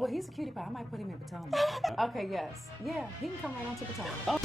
Well, he's a cutie pie. I might put him in Potomac. Okay, yes. Yeah, he can come right on to Potomac. Oh.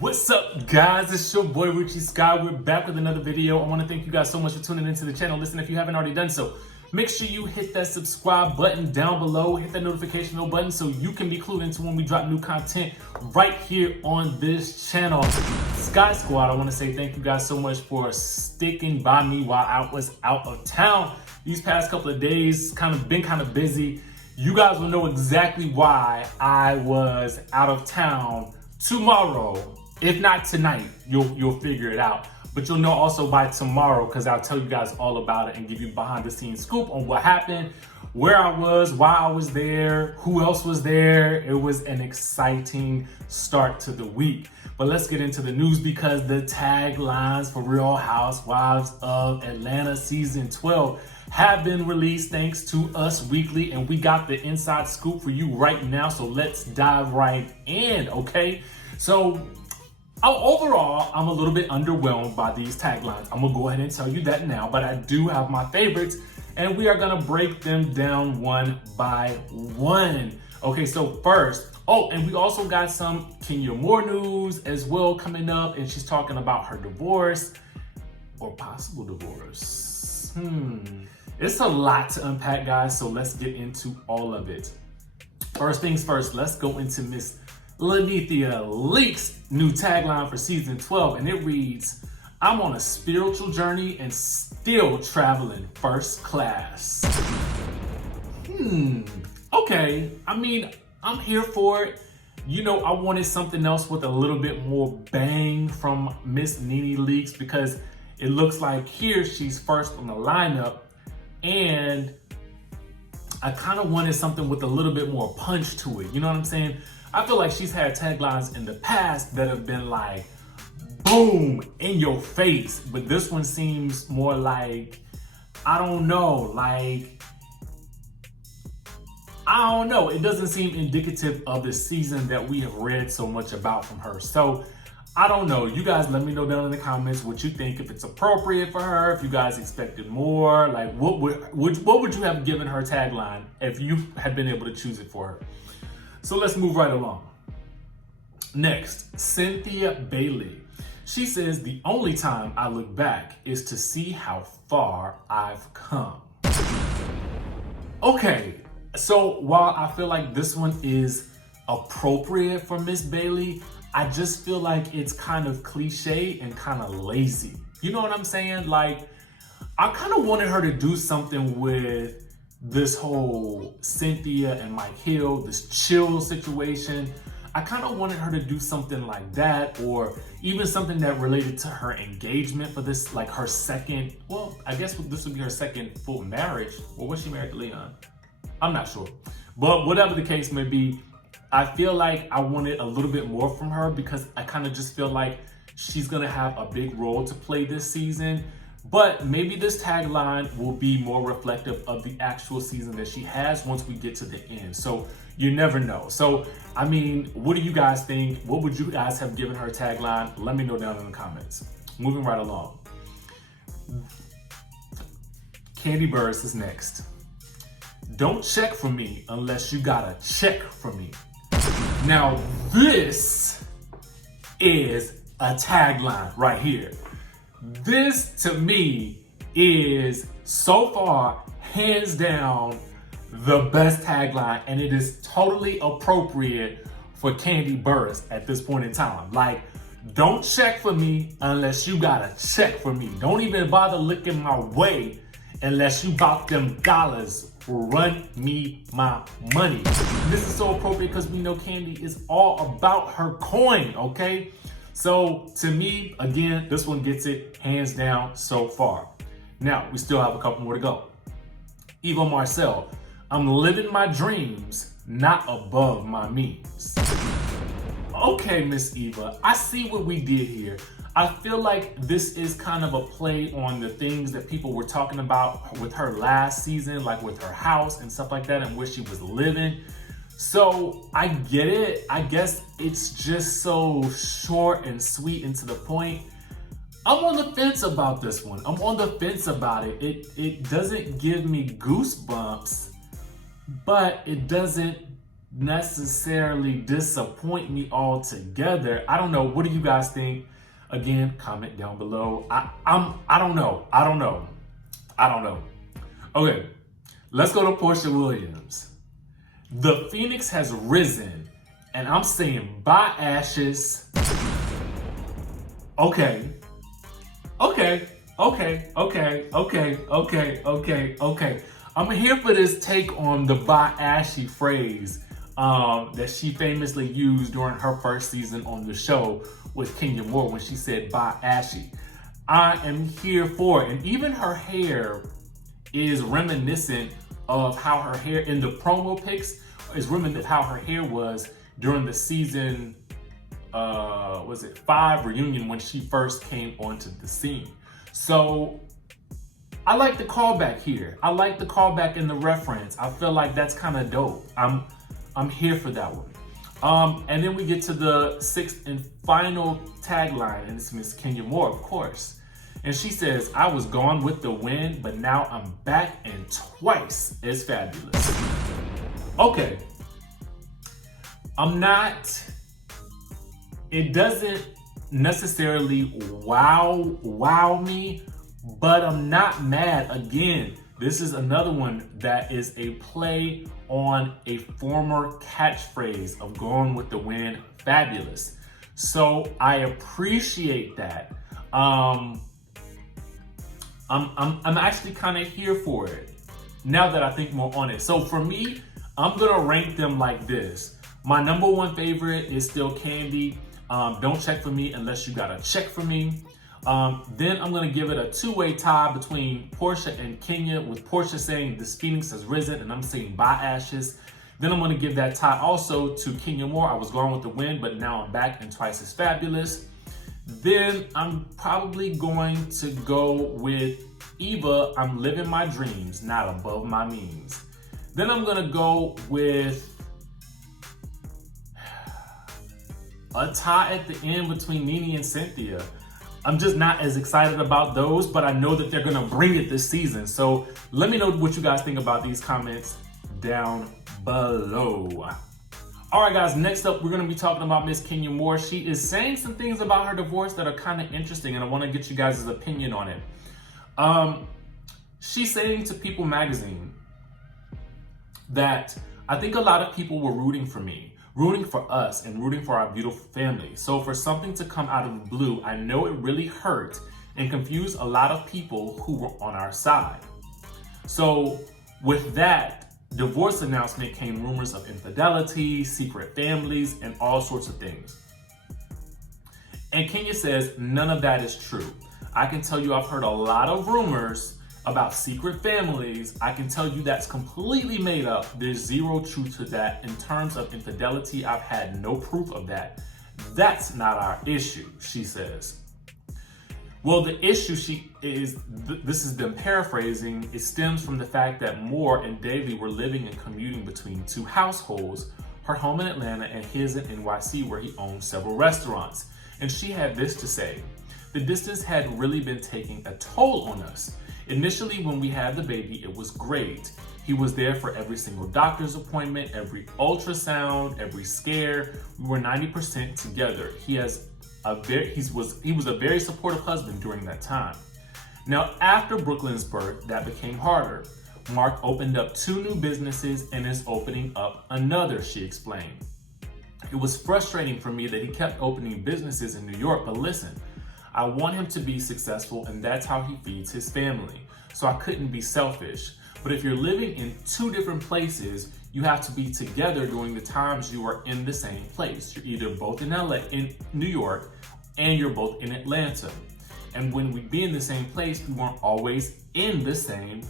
What's up, guys? It's your boy Richie Sky. We're back with another video. I want to thank you guys so much for tuning into the channel. Listen, if you haven't already done so, make sure you hit that subscribe button down below. Hit that notification bell button so you can be clued into when we drop new content right here on this channel. Sky Squad, I want to say thank you guys so much for sticking by me while I was out of town. These past couple of days, been kind of busy. You guys will know exactly why I was out of town tomorrow. If not tonight, you'll figure it out. But you'll know also by tomorrow, because I'll tell you guys all about it and give you behind the scenes scoop on what happened, where I was, why I was there, who else was there. It was an exciting start to the week. But let's get into the news, because the taglines for Real Housewives of Atlanta season 12 have been released thanks to Us Weekly, and we got the inside scoop for you right now. So let's dive right in, okay? So overall, I'm a little bit underwhelmed by these taglines. I'm gonna go ahead and tell you that now, but I do have my favorites, and we are gonna break them down one by one. Okay, so first, and we also got some Kenya Moore news as well coming up, and she's talking about her divorce or possible divorce. It's a lot to unpack, guys, so let's get into all of it. First things first, let's go into Miss Lanithia Leak's new tagline for season 12, and it reads, "I'm on a spiritual journey and still traveling first class." Okay, I mean, I'm here for it. You know, I wanted something else with a little bit more bang from Miss Nene Leakes, because it looks like here she's first on the lineup, and I kind of wanted something with a little bit more punch to it. You know what I'm saying? I feel like she's had taglines in the past that have been like, boom, in your face. But this one seems more like, I don't know. It doesn't seem indicative of the season that we have read so much about from her. So I don't know. You guys let me know down in the comments what you think, if it's appropriate for her, if you guys expected more. Like, what would you have given her tagline if you had been able to choose it for her? So let's move right along. Next, Cynthia Bailey. She says, "The only time I look back is to see how far I've come." Okay, so while I feel like this one is appropriate for Miss Bailey, I just feel like it's kind of cliche and kind of lazy. You know what I'm saying? Like, I kind of wanted her to do something with this whole Cynthia and Mike Hill, this chill situation. I kind of wanted her to do something like that, or even something that related to her engagement for this, like her second, well, I guess this would be her second full marriage. Or was she married to Leon? I'm not sure. But whatever the case may be, I feel like I wanted a little bit more from her, because I kind of just feel like she's gonna have a big role to play this season. But maybe this tagline will be more reflective of the actual season that she has once we get to the end. So you never know. So, I mean, what do you guys think? What would you guys have given her tagline? Let me know down in the comments. Moving right along. Kandi Burruss is next. "Don't check for me unless you got a check for me." Now, this is a tagline right here. This, to me, is so far, hands down, the best tagline, and it is totally appropriate for Kandi Burruss at this point in time. Like, don't check for me unless you got a check for me. Don't even bother looking my way unless you bout them dollars. Run me my money. This is so appropriate because we know Kandi is all about her coin, okay? So to me, again, this one gets it hands down so far. Now, we still have a couple more to go. Eva Marcel, "I'm living my dreams, not above my means." Okay, Miss Eva, I see what we did here. I feel like this is kind of a play on the things that people were talking about with her last season, like with her house and stuff like that, and where she was living. So I get it. I guess it's just so short and sweet and to the point. I'm on the fence about this one. I'm on the fence about it. It doesn't give me goosebumps, but it doesn't necessarily disappoint me altogether. I don't know. What do you guys think? Again, comment down below. I don't know. Okay, let's go to Porsha Williams. The Phoenix has risen, and I'm saying bye ashes. Okay. I'm here for this take on the bye ashy phrase that she famously used during her first season on the show with Kenya Moore when she said bye ashy. I am here for it. And even her hair is reminiscent of how her hair in the promo pics is reminiscent of how her hair was during the season, was it 5 reunion when she first came onto the scene. So I like the callback here. I like the callback in the reference. I feel like that's kind of dope. I'm here for that one. And then we get to the 6th and final tagline, and it's Miss Kenya Moore, of course. And she says, I was gone with the wind, but now I'm back and twice as fabulous. Okay. It doesn't necessarily wow me, but I'm not mad. Again, this is another one that is a play on a former catchphrase of going with the wind, fabulous. So I appreciate that. I'm actually kind of here for it now that I think more on it. So for me, I'm gonna rank them like this. My number 1 favorite is still Kandi. Don't check for me unless you got a check for me. Then I'm gonna give it a 2-way tie between Porsha and Kenya, with Porsha saying this Phoenix has risen and I'm saying bye ashes. Then I'm gonna give that tie also to Kenya Moore. I was going with the wind, but now I'm back and twice as fabulous. Then I'm probably going to go with Eva. I'm living my dreams, not above my means. Then I'm gonna go with a tie at the end between Nene and Cynthia. I'm just not as excited about those, but I know that they're gonna bring it this season. So let me know what you guys think about these comments down below. All right, guys, next up, we're gonna be talking about Miss Kenya Moore. She is saying some things about her divorce that are kind of interesting, and I wanna get you guys' opinion on it. She's saying to People Magazine that I think a lot of people were rooting for me, rooting for us, and rooting for our beautiful family. So for something to come out of the blue, I know it really hurt and confused a lot of people who were on our side. So with that divorce announcement came rumors of infidelity, secret families, and all sorts of things. And Kenya says none of that is true. I can tell you I've heard a lot of rumors about secret families. I can tell you that's completely made up. There's zero truth to that. In terms of infidelity, I've had no proof of that. That's not our issue, she says. Well, the issue this is them paraphrasing, it stems from the fact that Moore and Davey were living and commuting between 2 households, her home in Atlanta and his in NYC, where he owned several restaurants. And she had this to say: the distance had really been taking a toll on us. Initially, when we had the baby, it was great. He was there for every single doctor's appointment, every ultrasound, every scare. We were 90% together. He was a very supportive husband during that time. Now, after Brooklyn's birth, that became harder. Marc opened up 2 new businesses and is opening up another, she explained. It was frustrating for me that he kept opening businesses in New York, but listen, I want him to be successful, and that's how he feeds his family. So I couldn't be selfish. But if you're living in 2 different places, you have to be together during the times you are in the same place. You're either both in New York, and you're both in Atlanta. And when we'd be in the same place, we weren't always in the same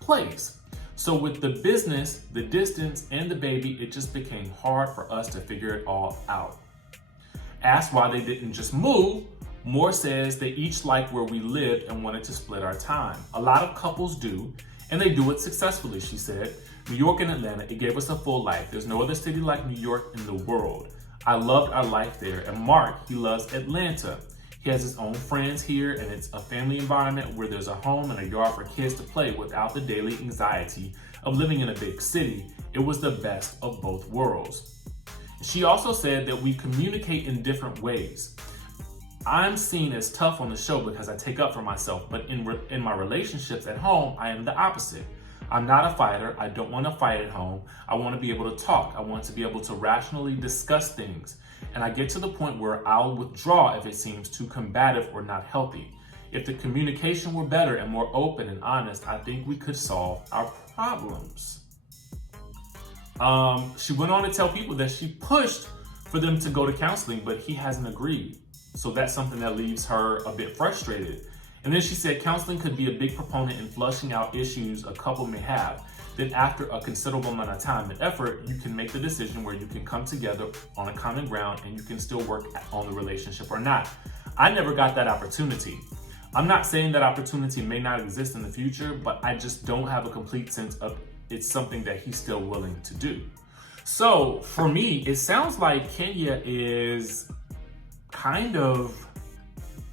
place. So with the business, the distance, and the baby, it just became hard for us to figure it all out. Asked why they didn't just move, Moore says they each liked where we lived and wanted to split our time. A lot of couples do, and they do it successfully, she said. New York and Atlanta, it gave us a full life. There's no other city like New York in the world. I loved our life there. And Mark, he loves Atlanta. He has his own friends here, and it's a family environment where there's a home and a yard for kids to play without the daily anxiety of living in a big city. It was the best of both worlds. She also said that we communicate in different ways. I'm seen as tough on the show because I take up for myself, but in my relationships at home, I am the opposite. I'm not a fighter. I don't want to fight at home. I want to be able to talk. I want to be able to rationally discuss things. And I get to the point where I'll withdraw if it seems too combative or not healthy. If the communication were better and more open and honest, I think we could solve our problems. She went on to tell people that she pushed for them to go to counseling, but he hasn't agreed. So that's something that leaves her a bit frustrated. And then she said counseling could be a big proponent in flushing out issues a couple may have. Then after a considerable amount of time and effort, you can make the decision where you can come together on a common ground and you can still work on the relationship or not. I never got that opportunity. I'm not saying that opportunity may not exist in the future, but I just don't have a complete sense of it's something that he's still willing to do. So for me, it sounds like Kenya is kind of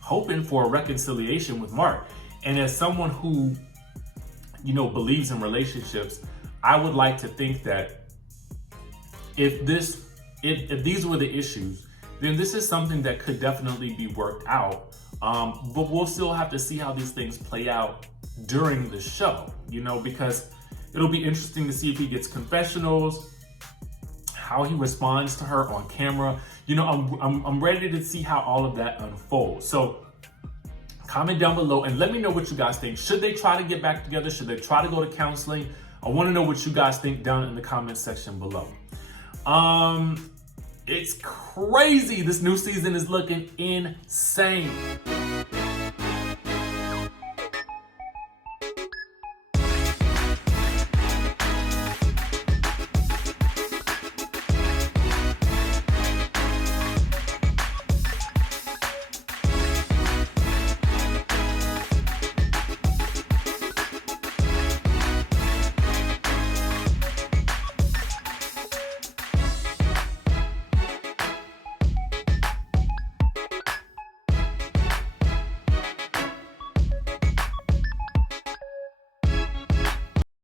hoping for a reconciliation with Mark. And as someone who, believes in relationships, I would like to think that if these were the issues, then this is something that could definitely be worked out. But we'll still have to see how these things play out during the show, because it'll be interesting to see if he gets confessionals, how he responds to her on camera. I'm ready to see how all of that unfolds. So comment down below and let me know what you guys think. Should they try to get back together? Should they try to go to counseling? I want to know what you guys think down in the comment section below. It's crazy. This new season is looking insane.